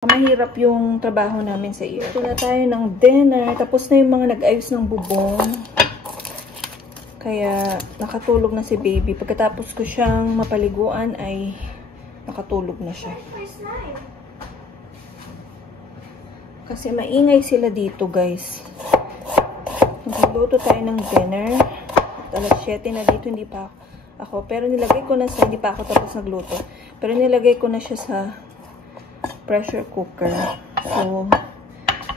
Mahirap yung trabaho namin sa iyo. Ito na tayo ng dinner. Tapos na yung mga nag-ayos ng bubong. Kaya nakatulog na si baby. Pagkatapos ko siyang mapaliguan ay nakatulog na siya. Kasi maingay sila dito, guys. Nagluluto tayo ng dinner. Alas 7 na dito, hindi pa ako. Pero nilagay ko na sa, hindi pa ako tapos nagluto. Pero nilagay ko na siya sa pressure cooker. So,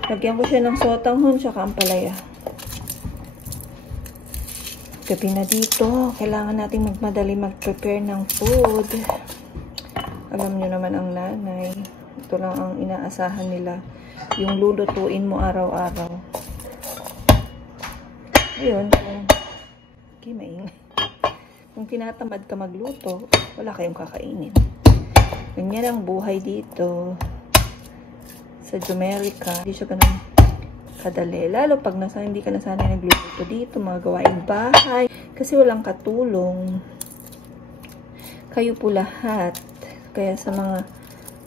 lagyan ko siya ng sotanghon tsaka ampalaya. Gabi na dito. Kailangan nating magmadali mag-prepare ng food. Alam nyo naman ang nanay. Ito lang ang inaasahan nila. Yung lulutuin mo araw-araw. Ayun. Okay, maingay. Kung tinatamad ka magluto, wala kayong kakainin. Ganyan ang buhay dito sa Jumerica. Hindi siya ganun kadali. Lalo pag hindi ka nasanay nagluto dito, mga gawaing bahay. Kasi walang katulong. Kayo po lahat. Kaya sa mga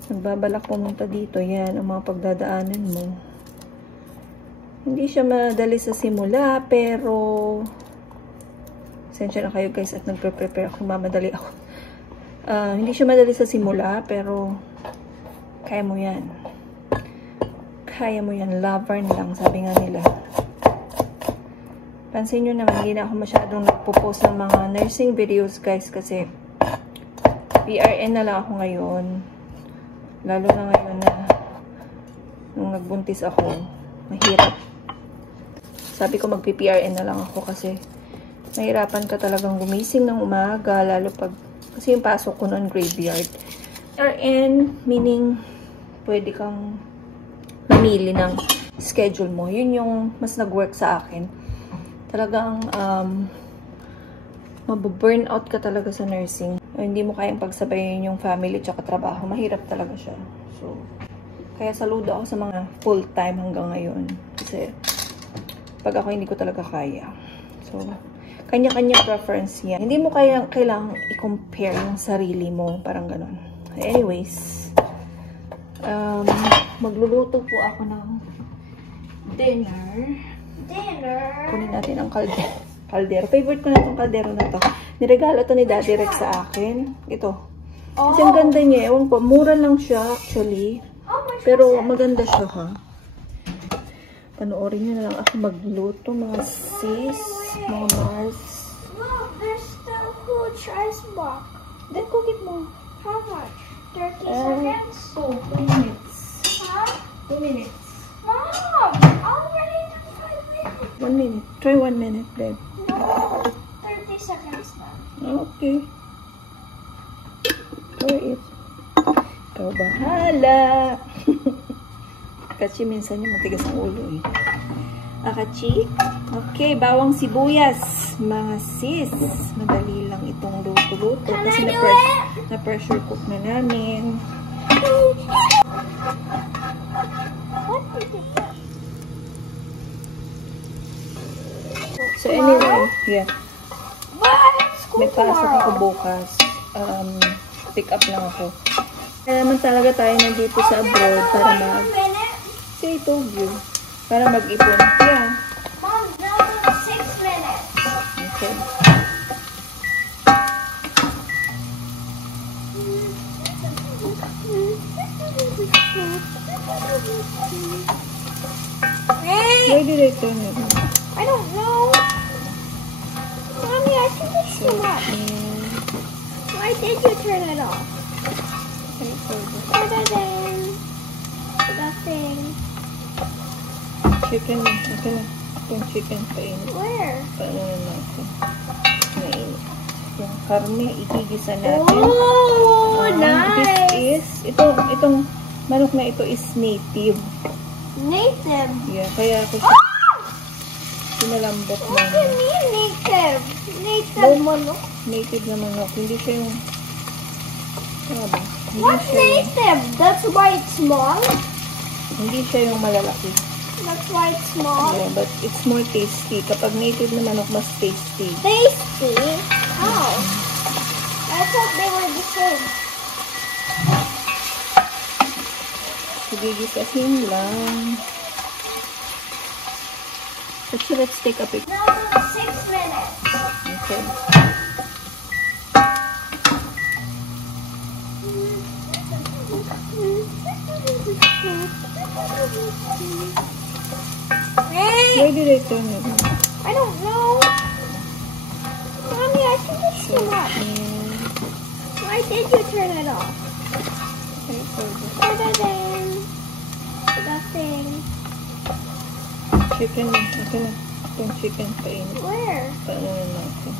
nagbabalak pumunta dito, yan ang mga pagdadaanan mo. Hindi siya madali sa simula, pero sensya na kayo guys at nagpre-prepare ako. Mamadali ako. Hindi siya madali sa simula, pero kaya mo yan. Kaya mo yan. Lover lang, sabi nga nila. Pansin nyo naman, hindi na ako masyadong nagpo-post ng mga nursing videos, guys, kasi PRN na lang ako ngayon. Lalo na ngayon na nung nagbuntis ako, mahirap. Sabi ko magpi-PRN na lang ako kasi mahirapan ka talagang gumising ng umaga, lalo pag kasi yung pasok ko noon graveyard. PRN, meaning pwede kang mamili ng schedule mo. Yun yung mas nag-work sa akin. Talagang mababurnout ka talaga sa nursing. Hindi mo kayang pagsabayin yung family tsaka trabaho. Mahirap talaga siya. So, kaya saludo ako sa mga full-time hanggang ngayon. Kasi pag ako hindi ko talaga kaya. So, kanya-kanya preference yan. Hindi mo kailangang i-compare yung sarili mo. Parang ganun. Anyways, magluluto po ako ng dinner. Kunin natin ang kaldero. Favorite ko na itong kaldero na to. Niregalo to ni Daddy Rex sa akin. Ito. Kasi ang ganda niya. Ewan ko, mura lang siya actually. Pero maganda siya ha. Panoorin niyo na lang ako magluto, mga sis, mga Mars. Look, there's still huge ice block. Then cook it more. How much? 30 seconds? 2 minutes. Huh? 2 minutes. Mom, already 5 minutes. 1 minute. Try 1 minute, babe. No, 30 seconds now. Okay. Try it. Ikaw bahala. Kasi minsan yung matigas ang ulo eh. Akachi. Okay, bawang sibuyas. Mga sis. Madali lang itong luto-luto. Kasi na-pressure cook na namin. So anyway, yeah. May pasok ako bukas. Pick up lang ako. Kaya naman talaga tayo nandito sa abroad para I told you. Para mag-ipon. Yeah. Mom, no, 6 minutes. Okay. Why did I turn it on? I don't know. Mommy, I think it's too much. Why did you turn it off? Nothing. Chicken. Okay na. Yung chicken painit. Where? Paano natin? Mainit. Yung karne, igigisa natin. Oh, nice! This is, itong manok na ito is native. Native? Yeah, kaya ako siya pinalambot What do you mean native? Native manok? Native na manok. Hindi siya yung... Ano ba? What's native? That's why it's small? Hindi siya yung malalaki. That's why it's small? Yeah, but it's more tasty. Kapag native na manok, mas tasty. Tasty? How? I thought they were the same. Gigisahin lang. Actually, let's take a picture. No, 6 minutes. Okay. Where did I turn it on? I don't know. Mommy, I think it's too much. Why did you turn it off? Okay, so Nothing. chicken. Okay na. Itong chicken painit. Where? Paano na natin?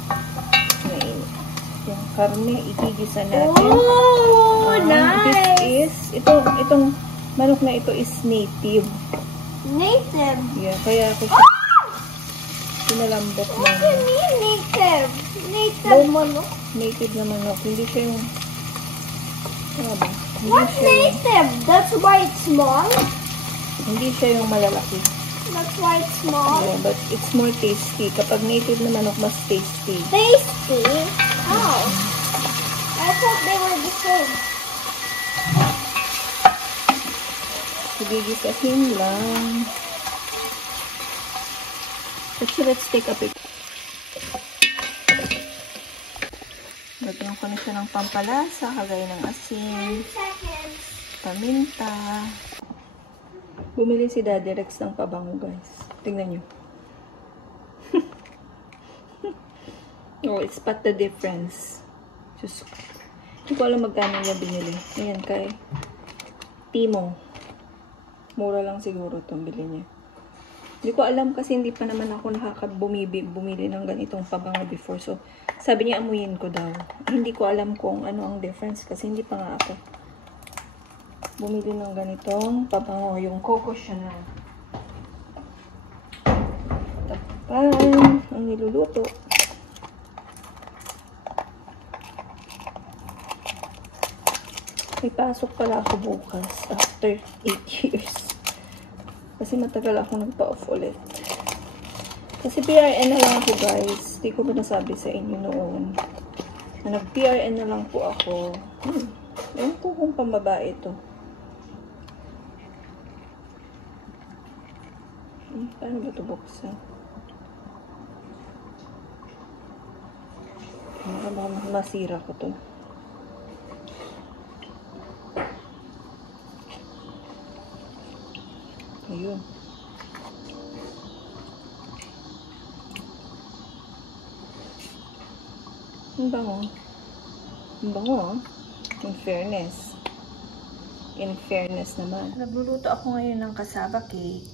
Mainit. Yung karne, igigisa natin. Oh, nice. This is, itong manok na ito is native. Native. Yeah, kaya ako pinalambot What do you na. mean native? Native manok? Native na manok. Hindi siya yung, ano ba? Hindi What's siya yung, native? That's why it's small? hindi siya yung malalaki. That's why it's small? Yeah, but it's more tasty. Kapag native na manok, mas tasty. Tasty? How? I thought they were the same. Gigisahin lang. Actually, let's take a picture. Lagyan ko na siya ng pampalasa, kagaya ng asin, 10 seconds. paminta. Bumili si Daddy Rex ng pabango, guys. Tingnan nyo. Oh, it's spot the difference. Just, hindi ko alam magkano niya binili. Ayan, kay Timo. Mura lang siguro itong bili niya. Hindi ko alam kasi hindi pa naman ako bumili ng ganitong pabango before. So, sabi niya amuyin ko daw. Hindi ko alam kung ano ang difference kasi hindi pa nga ako bumili ng ganitong pabango. Yung Coco Chanel. Tapan ang niluluto. May pasok pala ako bukas after 8 years. Kasi matagal ako nagpa-off ulit. Kasi PRN na lang ako, guys. Hindi ko ba nasabi sa inyo noon. Na nag-PRN na lang po ako. Ewan ko kung pambabae ito. Paano ba ito buksan? Baka masira ko to. Ayun. Ang bango. Ang bango, ah. In fairness. In fairness naman. Nagluluto ako ngayon ng cassava cake.